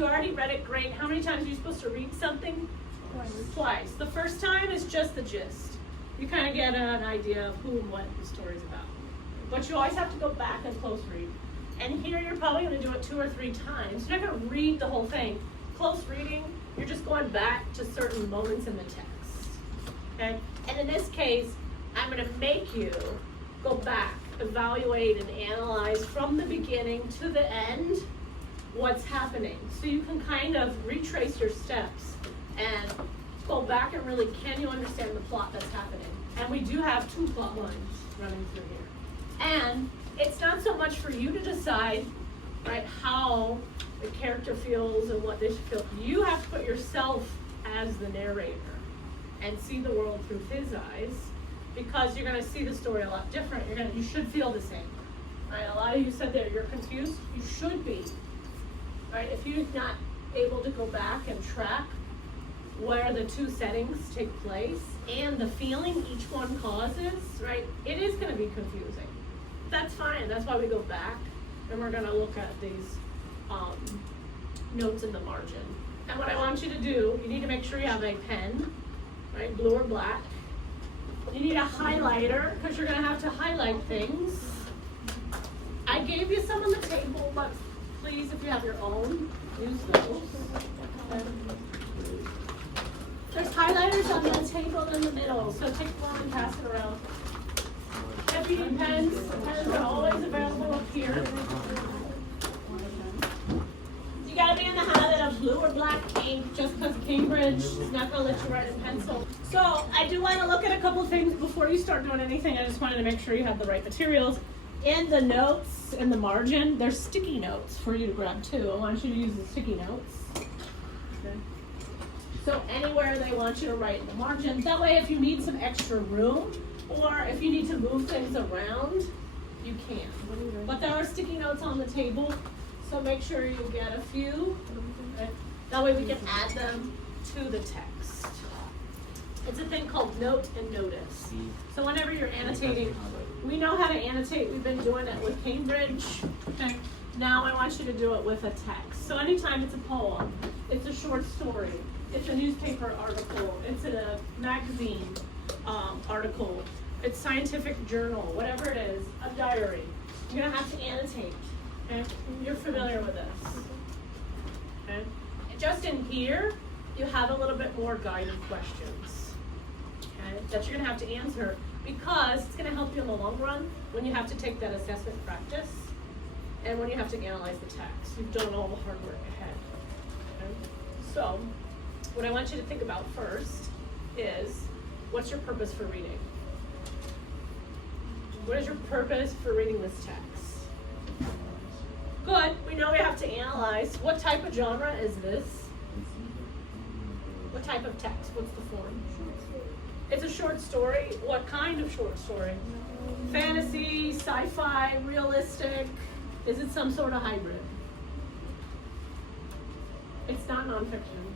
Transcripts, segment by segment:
you already read it, great. How many times are you supposed to read something? Twice. The first time is just the gist. You kind of get an idea of who and what the story's about. But you always have to go back and close read. And here you're probably going to do it 2 or 3 times. You're not going to read the whole thing. Close reading, you're just going back to certain moments in the text. Okay? And in this case, I'm going to make you go back, evaluate, and analyze from the beginning to the end what's happening. So you can kind of retrace your steps and go back and really, can you understand the plot that's happening? And we do have 2 plot lines running through here. And it's not so much for you to decide, right, how the character feels and what they should feel. You have to put yourself as the narrator and see the world through his eyes, because you're going to see the story a lot different. You should feel the same, right? A lot of you said that you're confused. You should be, right? If you're not able to go back and track where the 2 settings take place and the feeling each one causes, right? It is going to be confusing. That's fine. That's why we go back and we're going to look at these notes in the margin. And what I want you to do, you need to make sure you have a pen, right? Blue or black. You need a highlighter because you're going to have to highlight things. I gave you some on the table, but please, if you have your own, use those. Okay. There's highlighters on the table in the middle, so take one and pass it around. If you need pens, pens are always available up here. You gotta be in the habit of blue or black ink, just because Cambridge is not gonna let you write in pencil. So I do want to look at a couple things before you start doing anything. I just wanted to make sure you have the right materials. In the notes, in the margin, there's sticky notes for you to grab too. I want you to use the sticky notes. Okay. So anywhere they want you to write in the margin. That way if you need some extra room, or if you need to move things around, you can. But there are sticky notes on the table, so make sure you get a few. Okay? That way we can add them to the text. It's a thing called note and notice. So whenever you're annotating, we know how to annotate. We've been doing it with Cambridge. Okay. Now I want you to do it with a text. So anytime it's a poem, it's a short story, it's a newspaper article, it's a magazine article, it's scientific journal, whatever it is, a diary, you're gonna have to annotate. Okay? You're familiar with this. Okay? Just in here, you have a little bit more guided questions, okay, that you're gonna have to answer, because it's gonna help you in the long run when you have to take that assessment practice and when you have to analyze the text. You've done all the hard work ahead. Okay? So, what I want you to think about first is, what's your purpose for reading? What is your purpose for reading this text? Good, we know we have to analyze. What type of genre is this? What type of text? What's the form? It's a short story. What kind of short story? Fantasy, sci-fi, realistic? Is it some sort of hybrid? It's not nonfiction.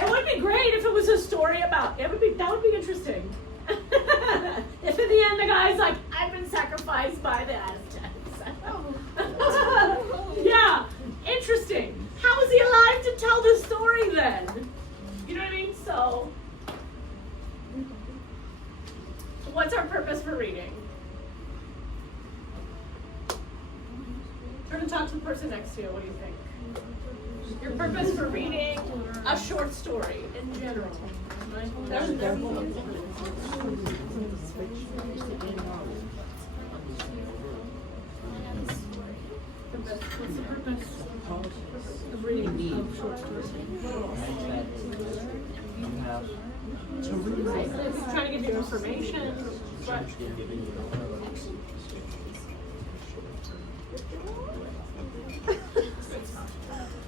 It would be great if it was a story about, that would be interesting. If in the end the guy's like, I've been sacrificed by the Aztecs. Yeah, interesting. How is he alive to tell the story then? You know what I mean? So, what's our purpose for reading? Turn and talk to the person next to you. What do you think? Your purpose for reading a short story in general. Right? What's the purpose of reading of short stories? It's trying to give you information. But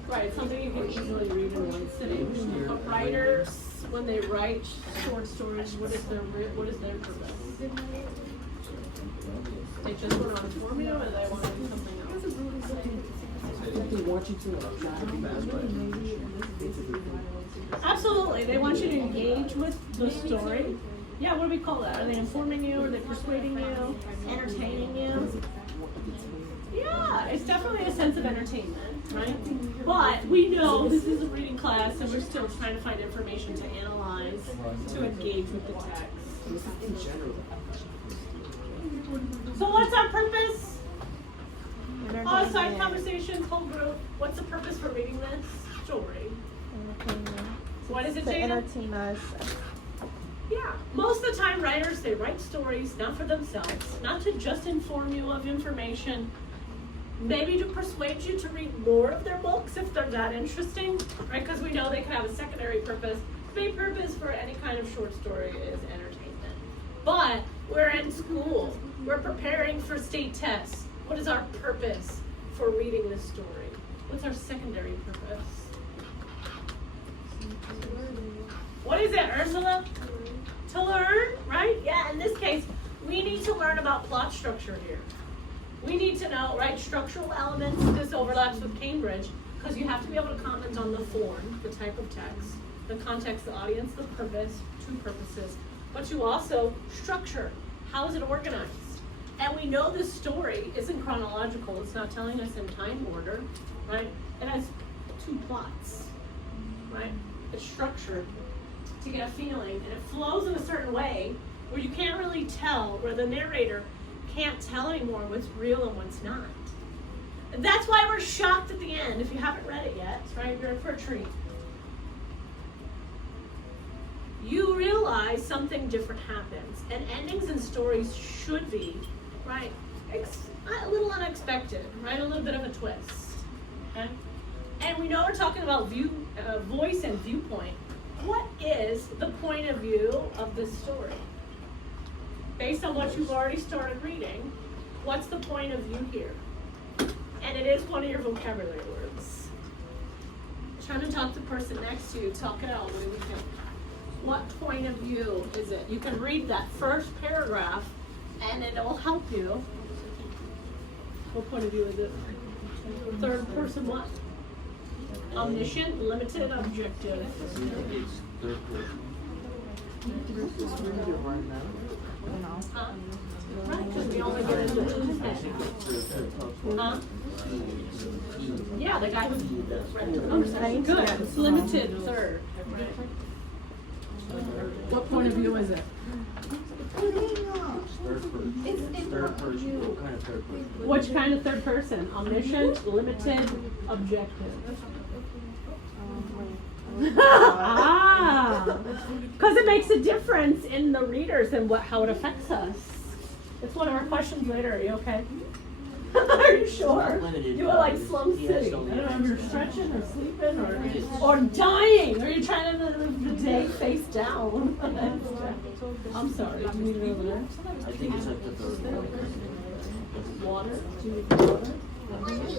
right, something you can easily read in one sitting. But writers, when they write short stories, what is their purpose? They just want to inform you, or they want to do something else? They want you to Absolutely, they want you to engage with the story. Yeah, what do we call that? Are they informing you? Are they persuading you? Entertaining you? Yeah, it's definitely of entertainment, right? But we know this is a reading class and we're still trying to find information to analyze, to engage with the text. In general. So what's our purpose? Side conversations, whole group. What's the purpose for reading this story? What is it, To Jada? entertain us. Yeah. Most of the time, writers, they write stories not for themselves, not to just inform you of information, maybe to persuade you to read more of their books if they're that interesting, right? Because we know they can have a secondary purpose. The main purpose for any kind of short story is entertainment. But we're in school. We're preparing for state tests. What is our purpose for reading this story? What's our secondary purpose? What is it, Ursula? To learn, right? Yeah, in this case, we need to learn about plot structure here. We need to know, right, structural elements. This overlaps with Cambridge because you have to be able to comment on the form, the type of text, the context, the audience, the purpose, two purposes. But you also structure. How is it organized? And we know this story isn't chronological. It's not telling us in time order, right? It has two plots, right? It's structured to get a feeling, and it flows in a certain way where you can't really tell, where the narrator can't tell anymore what's real and what's not. And that's why we're shocked at the end. If you haven't read it yet, right, you're in for a treat. You realize something different happens, and endings in stories should be, right, a little unexpected, right, a little bit of a twist, okay? And we know we're talking about voice and viewpoint. What is the point of view of this story? Based on what you've already started reading, what's the point of view here? And it is one of your vocabulary words. Try to talk to the person next to you, talk it out, what do you think? What point of view is it? You can read that first paragraph and it'll help you. What point of view is it? Third person what? Omniscient, limited, objective. Huh? Right, because we only get into who's next. Huh? Yeah, the guy who read the conversation. Good, it's limited third. What point of view is it? Third person. What kind of third person? Which kind of third person? Omniscient, limited, objective. Because it makes a difference in the readers and how it affects us. It's one of our questions later. Are you okay? Are you sure? You were like Slum City. I don't know if you're stretching or sleeping or dying. Or you're trying to live the day face down. I'm sorry. Do you need to go over there? I think it's like the third one. Water? Do you need water?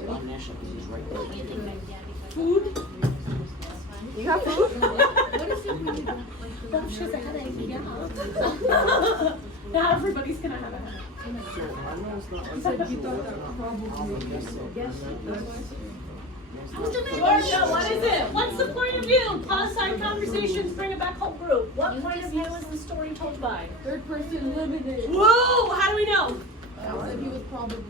Omniscient is right there. Food? You got food? Well, she has a headache. Yeah. Not everybody's gonna have a headache. Georgia, what is it? What's the point of view? Pause side conversations, bring it back home group. What point of view is the story told by? Third person limited. Whoa! How do we know? I said he was probably.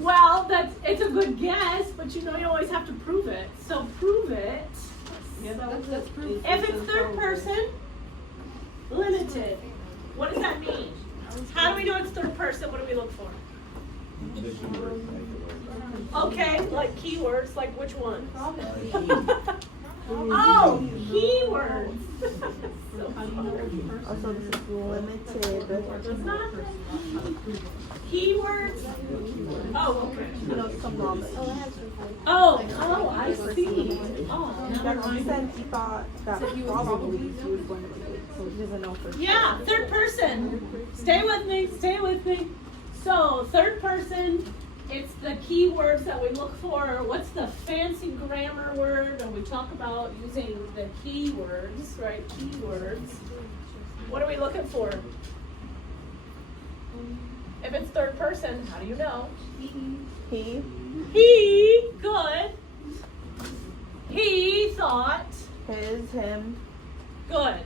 Well, it's a good guess, but you know you always have to prove it. So prove it. That's proof. If it's third person, limited. What does that mean? How do we know it's third person? What do we look for? Okay, like keywords, like which one? Oh, keywords. So Also, this is limited. It's not keywords. Oh, okay. Oh, I see. Oh, never That mind. said he thought that probably he was going to be late, so he doesn't know for sure. Yeah, third person. Stay with me, stay with me. So, third person, it's the keywords that we look for. What's the fancy grammar word? And we talk about using the keywords, right? Keywords. What are we looking for? If it's third person, how do you know? He, good. He thought. Him. Good.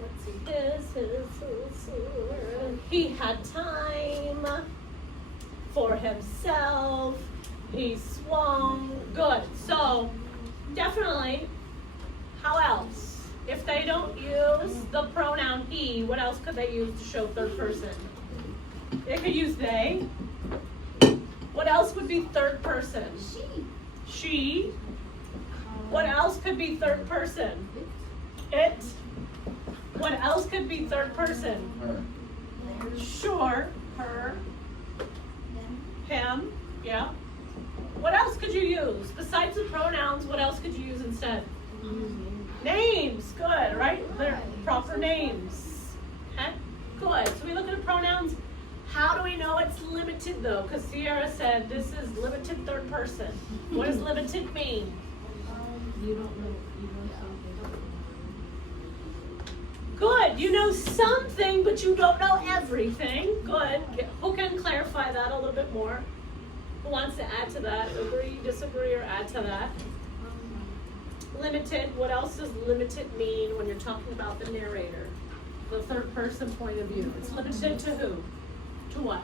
Let's see. He had time for himself. He swung. Good. So, definitely, how else? If they don't use the pronoun he, what else could they use to show third person? They could use they. What else would be third person? She. What else could be third person? It. What else could be third person? Her. Sure. Her. Him. Yeah. What else could you use? Besides the pronouns, what else could you use instead? Names. Good, right? They're proper names. Okay? Good. So we look at the pronouns. How do we know it's limited though? Because Sierra said this is limited third person. What does limited mean? You don't know. You know something. Good. You know something, but you don't know everything. Good. Who can clarify that a little bit more? Who wants to add to that? Agree, disagree, or add to that? Limited. What else does limited mean when you're talking about the narrator? The third person point of view. It's limited to who? To what?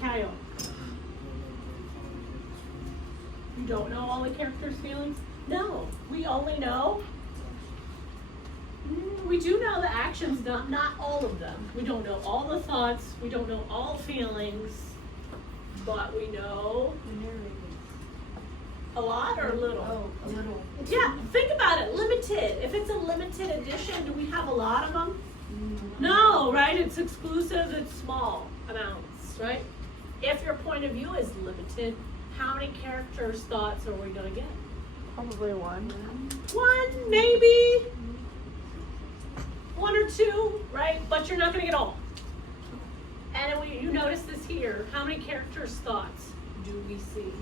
Kyle. You don't know all the characters' feelings? No. We only know. We do know the actions, not all of them. We don't know all the thoughts. We don't know all feelings. But we know a lot or a little? Oh, a little. Yeah, think about it. Limited. If it's a limited edition, do we have a lot of them? No, right? It's exclusive. It's small amounts, right? If your point of view is limited, how many characters' thoughts are we going to get? Probably one. One, maybe. One or two, right? But you're not going to get all. And then you notice this here. How many characters' thoughts do we see?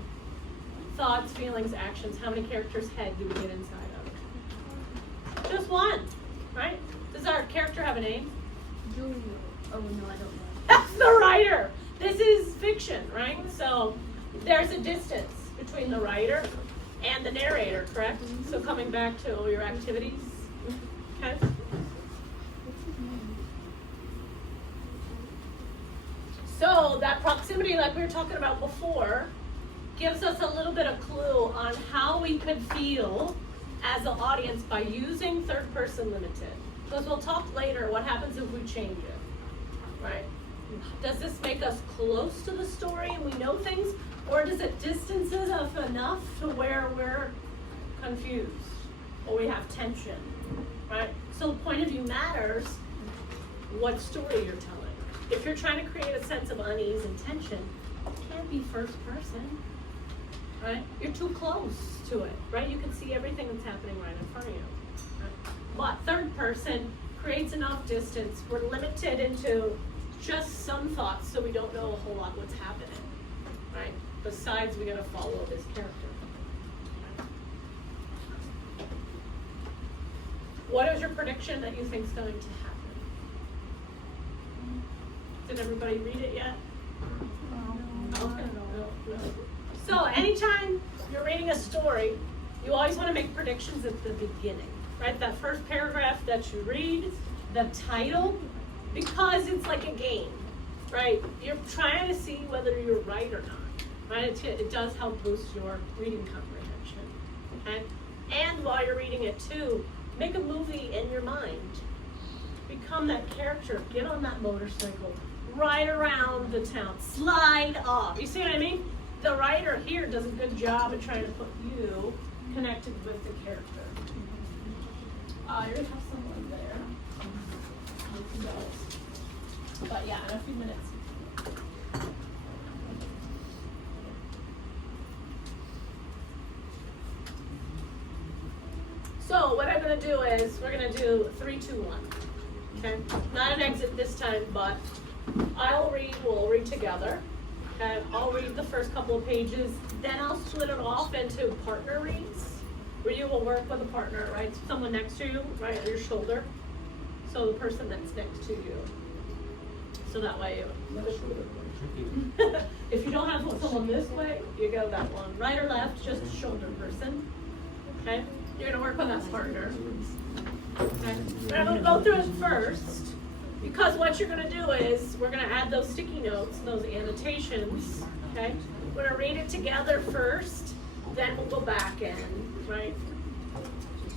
Thoughts, feelings, actions. How many characters' head do we get inside of? Just one, right? Does our character have a name? Julia. Oh no, I don't know. That's the writer. This is fiction, right? So there's a distance between the writer and the narrator, correct? So coming back to your activities, okay? So that proximity, like we were talking about before, gives us a little bit of clue on how we could feel as an audience by using third person limited. Because we'll talk later what happens if we change it, right? Does this make us close to the story and we know things? Or does it distance us enough to where we're confused or we have tension, right? So point of view matters what story you're telling. If you're trying to create a sense of unease and tension, it can't be first person, right? You're too close to it, right? You can see everything that's happening right in front of you. Right? But third person creates enough distance. We're limited into just some thoughts, so we don't know a whole lot what's happening, right? Besides, we gotta follow this character. What is your prediction that you think is going to happen? Did everybody read it yet? Okay. No. So anytime you're reading a story, you always want to make predictions at the beginning, right? That first paragraph that you read, the title, because it's like a game, right? You're trying to see whether you're right or not, right? It does help boost your reading comprehension, okay? And while you're reading it too, make a movie in your mind. Become that character. Get on that motorcycle. Ride around the town. Slide off. You see what I mean? The writer here does a good job of trying to put you connected with the character. You have someone there. But yeah, in a few minutes. So what I'm going to do is we're going to do 3, 2, 1. Okay? Not an exit this time, but I'll read, we'll read together. Okay? I'll read the first couple of pages, then I'll split it off into partner reads, where you will work with a partner, right? Someone next to you, right on your shoulder. So the person that's next to you. So that way, if you don't have someone this way, you go that one. Right or left, just a shoulder person. Okay? You're gonna work with that partner. Okay? I'm gonna go through it first. Because what you're gonna do is, we're gonna add those sticky notes, those annotations, okay? We're gonna read it together first, then we'll go back in, right?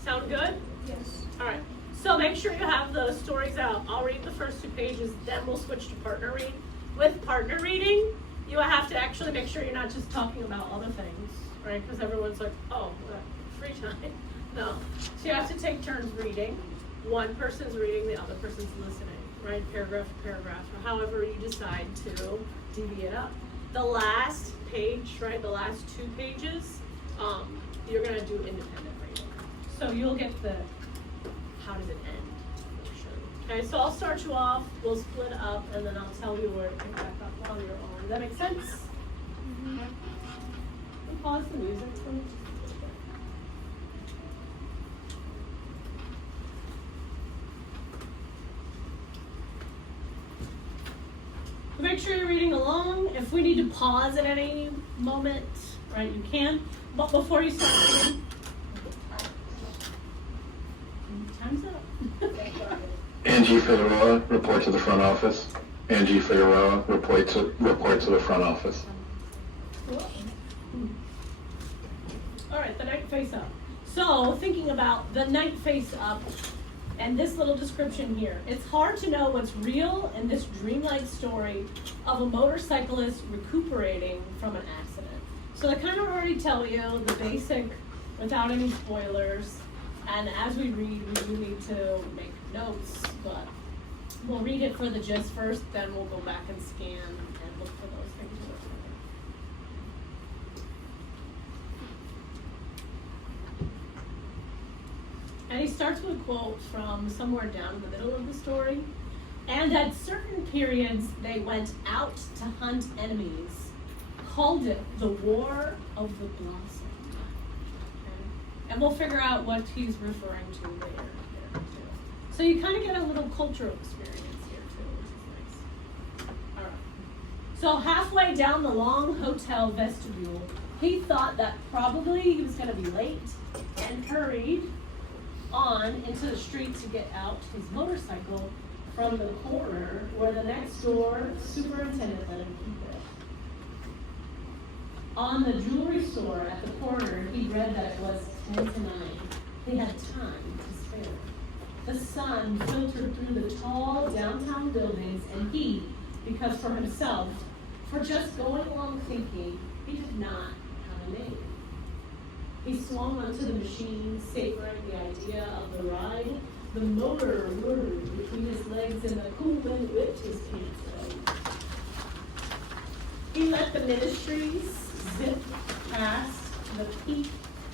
Sound good? Yes. All right, so make sure you have the stories out. I'll read the first 2 pages, then we'll switch to partner read. With partner reading, you have to actually make sure you're not just talking about other things, right? Because everyone's like, oh, free time. No, so you have to take turns reading. One person's reading, the other person's listening, right? Paragraph to paragraph, or however you decide to divvy it up. The last page, right, the last 2 pages, you're gonna do independent reading. So you'll get the how does it end portion. Okay, so I'll start you off, we'll split up, and then I'll tell you where to pick back up on your own. Does that make sense? Mm-hmm. Can we pause the music for me? Make sure you're reading along. If we need to pause at any moment, right, you can. But before you start reading, time's up. Angie Figueroa, report to the front office. Angie Figueroa, report to the front office. All right, the night face up. So thinking about the night face up and this little description here, it's hard to know what's real in this dreamlike story of a motorcyclist recuperating from an accident. So I kind of already tell you the basic without any spoilers. And as we read, we do need to make notes, but we'll read it for the gist first, then we'll go back and scan and look for those things. And he starts with a quote from somewhere down in the middle of the story. And at certain periods, they went out to hunt enemies, called it the War of the Blossom. Okay? And we'll figure out what he's referring to later too. So you kind of get a little cultural experience here too, which is nice. All right. So halfway down the long hotel vestibule, he thought that probably he was going to be late and hurried on into the street to get out his motorcycle from the corner where the next door superintendent let him keep it. On the jewelry store at the corner, he read that it was 10 to 9. He had time to spare. The sun filtered through the tall downtown buildings, and he, because for himself, for just going along thinking, he did not have a name. He swung onto the machine, savoring the idea of the ride. The motor whirred between his legs and the cool wind whipped his pants out. He let the ministries zip past the pink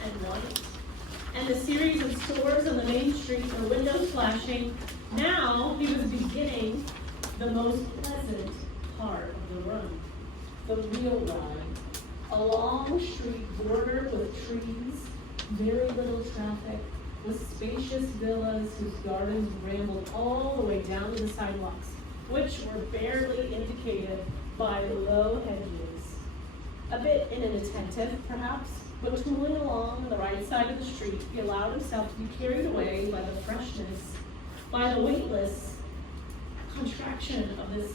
and white, and the series of stores on the main street, the windows flashing. Now he was beginning the most pleasant part of the run, the real ride. A long street bordered with trees, very little traffic, with spacious villas whose gardens rambled all the way down to the sidewalks, which were barely indicated by low hedges. A bit inattentive, perhaps, but tooling along the right side of the street, he allowed himself to be carried away by the freshness, by the weightless contraction of this